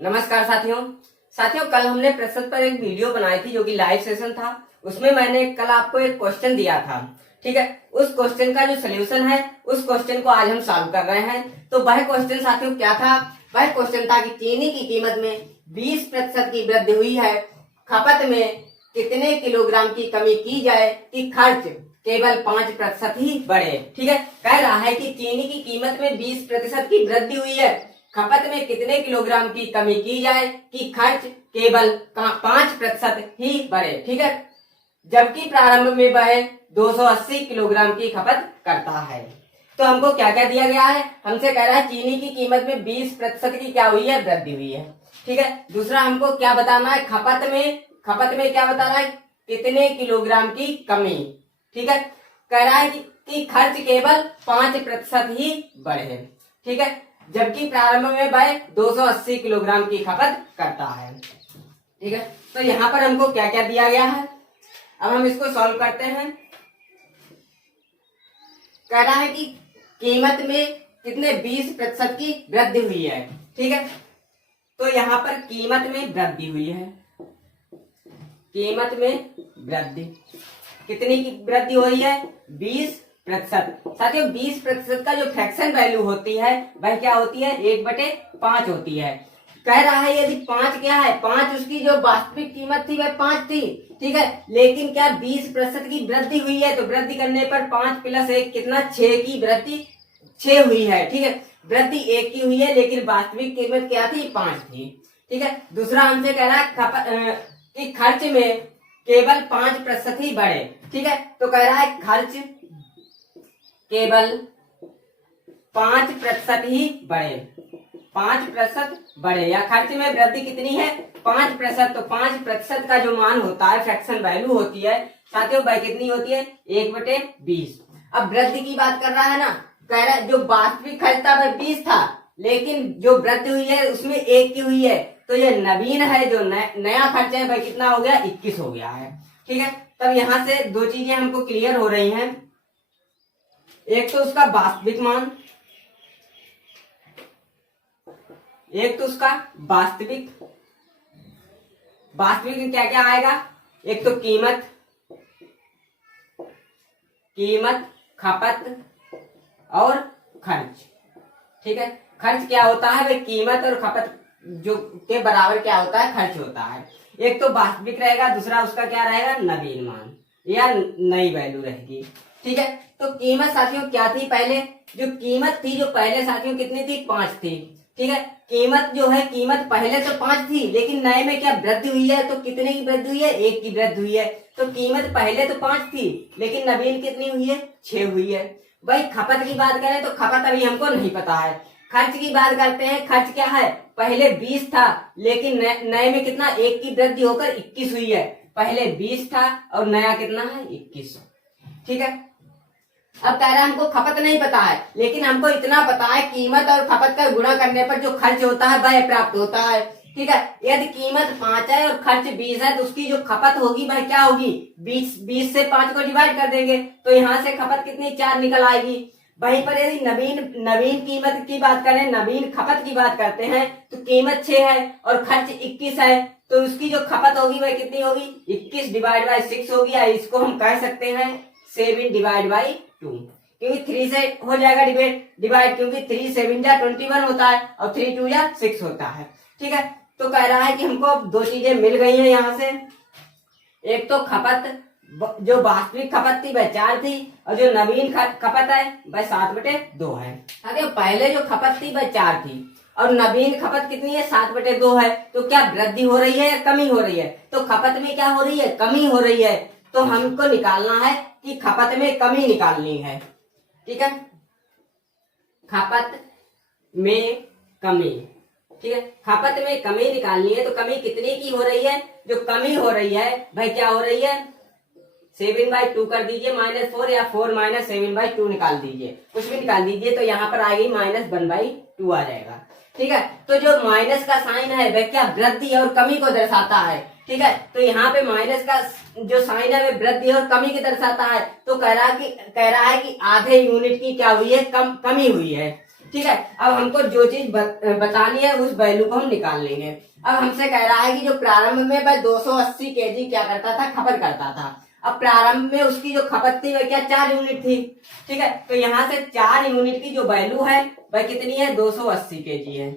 नमस्कार साथियों कल हमने प्रस्तुत पर एक वीडियो बनाई थी जो कि लाइव सेशन था। उसमें मैंने कल आपको एक क्वेश्चन दिया था। ठीक है, उस क्वेश्चन का जो सोल्यूशन है उस क्वेश्चन को आज हम सॉल्व कर रहे हैं। तो वह क्वेश्चन साथियों क्या था? वह क्वेश्चन था कि चीनी की कीमत में 20% की वृद्धि हुई है, खपत में कितने किलोग्राम की कमी की जाए कि खर्च केवल 5% ही बढ़े। ठीक है, कह रहा है कि चीनी की कीमत में 20% की वृद्धि हुई है, खपत में कितने किलोग्राम की कमी की जाए कि खर्च केवल 5% ही बढ़े। ठीक है, जबकि प्रारंभ में वह 280 किलोग्राम की खपत करता है। तो हमको क्या क्या दिया गया है? हमसे कह रहा है चीनी की कीमत में 20% की क्या हुई है? वृद्धि हुई है। ठीक है, दूसरा हमको क्या बताना है? खपत में क्या बता रहा है? कितने किलोग्राम की कमी। ठीक है, कह रहा है कि खर्च केवल 5% ही बढ़े। ठीक है, जबकि प्रारंभ में वह 280 किलोग्राम की खपत करता है। ठीक है, तो यहाँ पर हमको क्या क्या दिया गया है, अब हम इसको सॉल्व करते हैं। कह रहा है कि कीमत में कितने 20% की वृद्धि हुई है। ठीक है, तो यहाँ पर कीमत में वृद्धि हुई है। कीमत में वृद्धि कितनी की वृद्धि हो रही है? 20%। साथियों 20% का जो फ्रैक्शन वैल्यू होती है वह क्या होती है? 1/5 होती है। कह रहा है यदि 5 क्या है? 5 उसकी जो वास्तविक कीमत थी वह 5 थी। ठीक है, लेकिन क्या 20% की वृद्धि हुई है, तो वृद्धि करने पर 5 + 1 कितना? 6 की वृद्धि 6 हुई है। ठीक है, वृद्धि 1 की हुई है लेकिन वास्तविक कीमत क्या थी? 5 थी। ठीक है, दूसरा हमसे कह रहा है कि खर्च में केवल 5% ही बढ़े। ठीक है, तो कह रहा है खर्च केवल 5% ही बढ़े। 5% बढ़े या खर्च में वृद्धि कितनी है? 5%। तो 5% का जो मान होता है, फ्रैक्शन वैल्यू होती है साथियों, वह कितनी होती है? 1/20। अब वृद्धि की बात कर रहा है ना, कह रहा है जो वास्तविक खर्च था वह 20 था, लेकिन जो वृद्धि हुई है उसमें 1 की हुई है। तो ये नवीन है, जो नया खर्च है वह कितना हो गया? 21 हो गया है। ठीक है, तब यहां से दो चीजें हमको क्लियर हो रही हैं। एक तो उसका वास्तविक मान, एक तो उसका वास्तविक में क्या क्या आएगा? एक तो कीमत, खपत और खर्च। ठीक है, खर्च क्या होता है? भाई कीमत और खपत जो के बराबर क्या होता है? खर्च होता है। एक तो वास्तविक रहेगा, दूसरा उसका क्या रहेगा? नवीन मान या नई वैल्यू रहेगी। ठीक है, तो कीमत साथियों क्या थी? पहले जो कीमत थी, जो पहले साथियों कितनी थी? 5 थी। ठीक है, कीमत जो है, कीमत पहले तो 5 थी, लेकिन नए में क्या वृद्धि हुई है? तो कितने की वृद्धि हुई है? 1 की वृद्धि हुई है। तो कीमत पहले तो 5 थी, लेकिन नवीन कितनी हुई है? 6 हुई है। भाई खपत की बात करें तो खपत अभी हमको नहीं पता है। खर्च की बात करते हैं, खर्च क्या है? पहले 20 था, लेकिन नए में कितना? 1 की वृद्धि होकर 21 हुई है। पहले 20 था और नया कितना है? 21। ठीक है, अब कह रहा है हमको खपत नहीं पता है, लेकिन हमको इतना पता है कीमत और खपत का गुणा करने पर जो खर्च होता है वह प्राप्त होता है। ठीक है, यदि कीमत 5 है और खर्च 20 है तो उसकी जो खपत होगी वह क्या होगी? 20 से 5 को डिवाइड कर देंगे तो यहाँ से खपत कितनी? 4 निकल आएगी। वहीं पर यदि नवीन कीमत की बात करें, नवीन खपत की बात करते हैं, तो कीमत 6 है और खर्च 21 है, तो उसकी जो खपत होगी वह कितनी होगी? 21 / 6 होगी। या इसको हम कह सकते हैं 7 / 2, क्योंकि 3 से हो जाएगा डिवाइड, क्योंकि 3 7 जा 21 होता है और 3 2 जा 6 होता है। ठीक है, तो कह रहा है कि हमको दो चीजें मिल गई हैं यहाँ से। एक तो खपत, जो वास्तविक खपत थी वह 4 थी, और जो नवीन खपत है वह 7/2 है। अरे पहले जो खपत थी वह 4 थी और नवीन खपत कितनी है? 7/2 है। तो क्या वृद्धि हो रही है या कमी हो रही है? तो खपत में क्या हो रही है? कमी हो रही है। तो हमको निकालना है कि खपत में कमी निकालनी है। ठीक है, खपत में कमी। ठीक है, खपत में कमी निकालनी है, तो कमी कितने की हो रही है? जो कमी हो रही है भाई क्या हो रही है? 7/2 कर दीजिए -4, या 4 - 7/2 निकाल दीजिए, कुछ भी निकाल दीजिए, तो यहाँ पर आएगी -1/2 आ जाएगा। ठीक है, तो जो माइनस का साइन है वह क्या? वृद्धि और कमी को दर्शाता है। ठीक है, तो यहाँ पे माइनस का जो साइन है वह वृद्धि और कमी को दर्शाता है। तो कह रहा है कि आधे यूनिट की क्या हुई है? कमी हुई है। ठीक है। अब हमको जो चीज बतानी है उस वैल्यू को हम निकाल लेंगे। अब हमसे कह रहा है कि जो प्रारंभ में वह 280 केजी क्या करता था, खपत करता था। अब प्रारंभ में उसकी जो खपत थी वह क्या 4 यूनिट थी। ठीक है, तो यहाँ से 4 यूनिट की जो वैल्यू है वह कितनी है, 280 केजी है।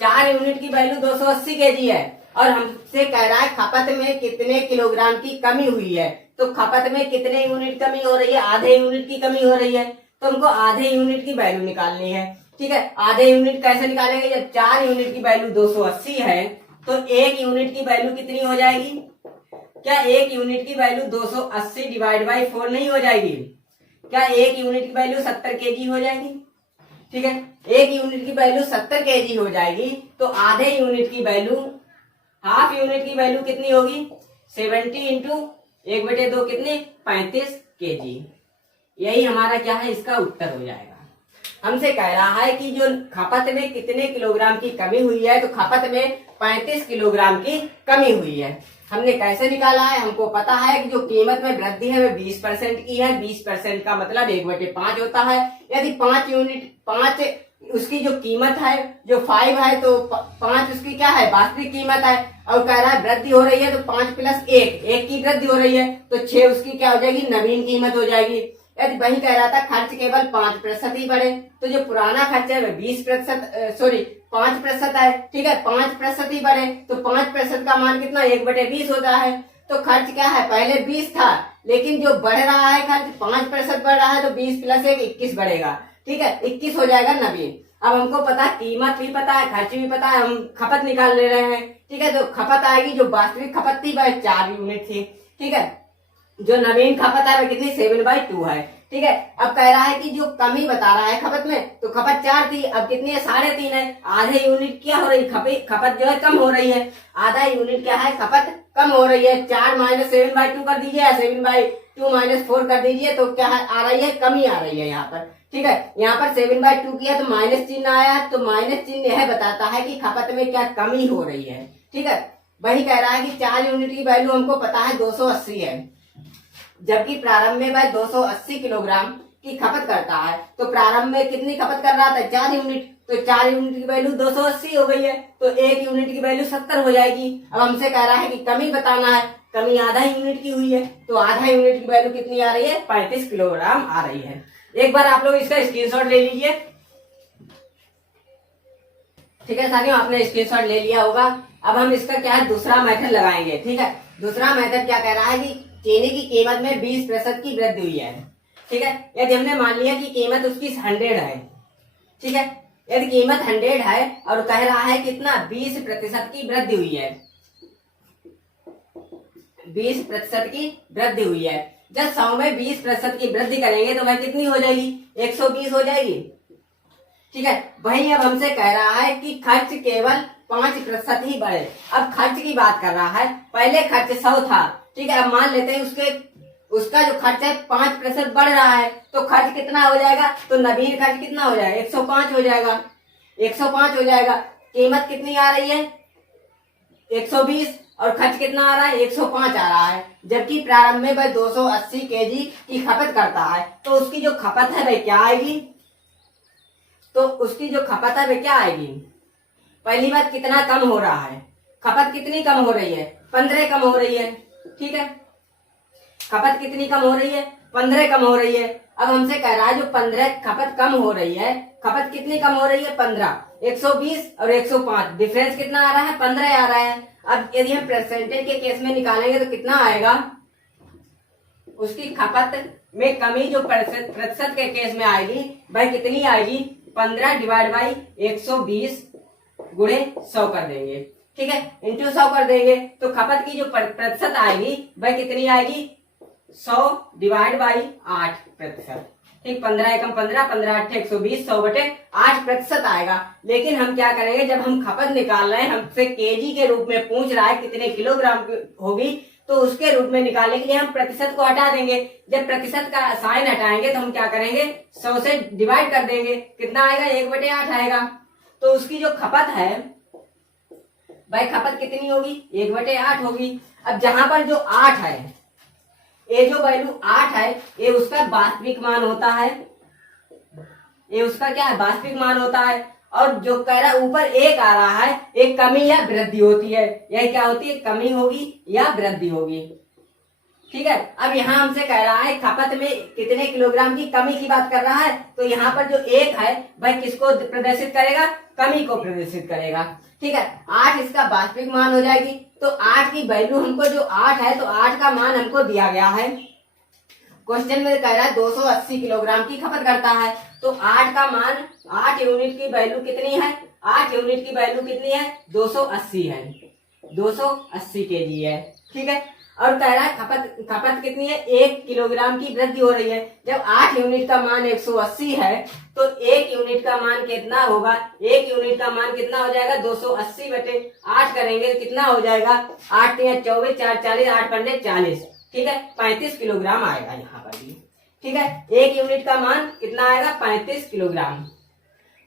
4 यूनिट की वैल्यू 280 केजी है और हमसे कह रहा है खपत में कितने किलोग्राम की कमी हुई है। तो खपत में कितने यूनिट कमी हो रही है, आधे यूनिट की कमी हो रही है। तो हमको आधे यूनिट की वैल्यू निकालनी है। ठीक है, आधे यूनिट कैसे निकालेंगे, जब 4 यूनिट की वैल्यू 280 है तो 1 यूनिट की वैल्यू कितनी हो जाएगी, क्या 1 यूनिट की वैल्यू 280 डिवाइड बाई 4 नहीं हो जाएगी, क्या 1 यूनिट की वैल्यू 70 केजी हो जाएगी। ठीक है, 1 यूनिट की वैल्यू 70 केजी हो जाएगी तो आधे यूनिट की वैल्यू, हाफ यूनिट की वैल्यू कितनी होगी, 70 इंटू 1/2 कितनी, 35 केजी। यही हमारा क्या है, इसका उत्तर हो जाएगा। हमसे कह रहा है कि जो खपत में कितने किलोग्राम की कमी हुई है, तो खपत में 35 किलोग्राम की कमी हुई है। हमने कैसे निकाला है, हमको पता है कि जो कीमत में वृद्धि है वह 20% की है। 20% का मतलब 1/5 होता है। यदि 5 उसकी जो कीमत है जो 5 है तो 5 उसकी क्या है, वास्तविक कीमत है। और कह रहा है वृद्धि हो रही है तो 5 + 1 की वृद्धि हो रही है तो 6 उसकी क्या हो जाएगी, नवीन कीमत हो जाएगी। यदि वही कह रहा था खर्च केवल 5% ही बढ़े तो जो पुराना खर्च है वह 5% है। ठीक है, 5% ही बढ़े तो 5% का मान कितना, 1/20 होता है। तो खर्च क्या है, पहले 20 था लेकिन जो बढ़ रहा है खर्च 5% बढ़ रहा है तो 20 + 1 21 बढ़ेगा। ठीक है, 21 हो जाएगा नवीन। अब हमको पता है, कीमत भी पता है, खर्च भी पता है, हम खपत निकाल ले रहे हैं। ठीक है, तो खपत आएगी, जो वास्तविक खपत थी वह 4 यूनिट थी। ठीक है, जो नवीन खपत है वह कितनी, 7/2 है। ठीक है, अब कह रहा है कि जो कमी बता रहा है खपत में, तो खपत 4 थी, अब कितनी है, 3.5 है। आधे यूनिट क्या हो रही, खपत जो है कम हो रही है। आधा यूनिट क्या है, खपत कम हो रही है। 4 - 7/2 कर दीजिए, 7/2 - 4 कर दीजिए तो क्या आ रही है, कमी आ रही है यहाँ पर। ठीक है, यहाँ पर 7/2 किया तो माइनस चिन्ह आया, तो माइनस चिन्ह यह बताता है कि खपत में क्या कमी हो रही है। ठीक है, वही कह रहा है कि 4 यूनिट की वैल्यू हमको पता है 280 है, जबकि प्रारंभ में वह 280 किलोग्राम की खपत करता है। तो प्रारंभ में कितनी खपत कर रहा था, 4 यूनिट, तो 4 यूनिट की वैल्यू 280 हो गई है तो 1 यूनिट की वैल्यू 70 हो जाएगी। अब हमसे कह रहा है कि कमी बताना है, कमी आधा यूनिट की हुई है तो आधा यूनिट की वैल्यू कितनी आ रही है, 35 किलोग्राम आ रही है। एक बार आप लोग इसका स्क्रीनशॉट ले लीजिए। ठीक है साथियों, आपने स्क्रीनशॉट ले लिया होगा। अब हम इसका क्या है, दूसरा मेथड लगाएंगे। ठीक है, दूसरा मेथड क्या कह रहा है कि चीनी की कीमत में 20% की वृद्धि हुई है। ठीक है, यदि हमने मान लिया कि कीमत उसकी 100 है। ठीक है, यदि कीमत 100 है और कह रहा है कितना, 20% की वृद्धि हुई है, 20% की वृद्धि हुई है। जब 100 में 20% की वृद्धि करेंगे तो वह कितनी हो जाएगी, 120 हो जाएगी। ठीक है, वही अब हमसे कह रहा है कि खर्च केवल 5% ही बढ़े। अब खर्च की बात कर रहा है, पहले खर्च 100 था। ठीक है, अब मान लेते हैं उसका जो खर्च है 5% बढ़ रहा है तो खर्च कितना हो जाएगा, तो नवीन खर्च कितना हो जाएगा, 105 हो जाएगा। 105 हो जाएगा। कीमत कितनी आ रही है, 120 और खर्च कितना आ रहा है, 105 आ रहा है। जबकि प्रारंभ में वह 280 केजी की खपत करता है तो उसकी जो खपत है वह क्या आएगी, तो उसकी जो खपत है वह क्या आएगी, पहली बात कितना कम हो रहा है, खपत कितनी कम हो रही है, 15 कम हो रही है। ठीक है, खपत कितनी कम हो रही है, 15 कम हो रही है। अब हमसे कह रहा है जो 15 खपत कम हो रही है, खपत कितनी कम हो रही है, 15, 120 और 105, डिफरेंस कितना आ रहा है, 15 आ रहा है। अब यदि हम परसेंटेज के केस में निकालेंगे तो कितना आएगा, उसकी खपत में कमी जो प्रतिशत के केस में आएगी वह कितनी आएगी, 15 डिवाइड बाई 120 गुणे 100 कर देंगे। ठीक है, इंटू 100 कर देंगे तो खपत की जो प्रतिशत आएगी वह कितनी आएगी, 100 डिवाइड बाई 8%। ठीक, 15 एकम 15, 15 8 120, 100/8% आएगा। लेकिन हम क्या करेंगे, जब हम खपत निकाल रहे हैं, हमसे केजी के रूप में पूछ रहा है कितने किलोग्राम होगी, तो उसके रूप में निकालने के लिए हम प्रतिशत को हटा देंगे। जब प्रतिशत का साइन हटाएंगे तो हम क्या करेंगे, 100 से डिवाइड कर देंगे, कितना आएगा, 1/8 आएगा। तो उसकी जो खपत है भाई, खपत कितनी होगी, 1/8 होगी। अब जहां पर जो 8 है, ये जो वैल्यू 8 है, ये उसका वास्तविक मान होता है। ये उसका क्या है, वास्तविक मान होता है। और जो कह रहा है ऊपर एक आ रहा है, एक कमी या वृद्धि होती है। यह क्या होती है, कमी होगी या वृद्धि होगी। ठीक है, अब यहाँ हमसे कह रहा है खपत में कितने किलोग्राम की कमी की बात कर रहा है, तो यहाँ पर जो एक है वह किसको प्रदर्शित करेगा, कमी को प्रदर्शित करेगा। ठीक है, 8 इसका वास्तविक मान हो जाएगी। तो 8 की वैल्यू हमको जो 8 है, तो 8 का मान हमको दिया गया है। क्वेश्चन में कह रहा है 280 किलोग्राम की खपत करता है। तो 8 का मान, 8 यूनिट की वैल्यू कितनी है, 8 यूनिट की वैल्यू कितनी है, 280 है, 280 केजी है। ठीक है, और कह रहा है खपत कितनी है, 1 किलोग्राम की वृद्धि हो रही है। जब 8 यूनिट का मान 180 है, तो 1 यूनिट का मान कितना होगा, 1 यूनिट का मान कितना हो जाएगा, 280 बटे 8 करेंगे कितना हो जाएगा, 8 3 24 4 40, 8 पंजे 40। ठीक है, 35 किलोग्राम आएगा यहाँ पर भी। ठीक है, 1 यूनिट का मान कितना आएगा, 35 किलोग्राम।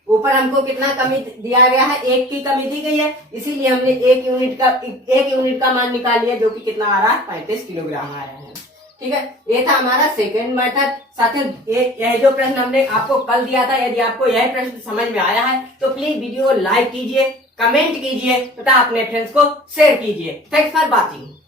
ऊपर हमको कितना कमी दिया गया है, 1 की कमी दी गई है, इसीलिए हमने 1 यूनिट का मान निकाल लिया, जो कि कितना आ रहा है, 35 किलोग्राम आ रहा है। ठीक है, ये था हमारा सेकेंड मेथड। साथियों, यह जो प्रश्न हमने आपको कल दिया था, यदि आपको यह प्रश्न समझ में आया है तो प्लीज वीडियो लाइक कीजिए, कमेंट कीजिए तथा अपने फ्रेंड्स को शेयर कीजिए। Thanks for watching.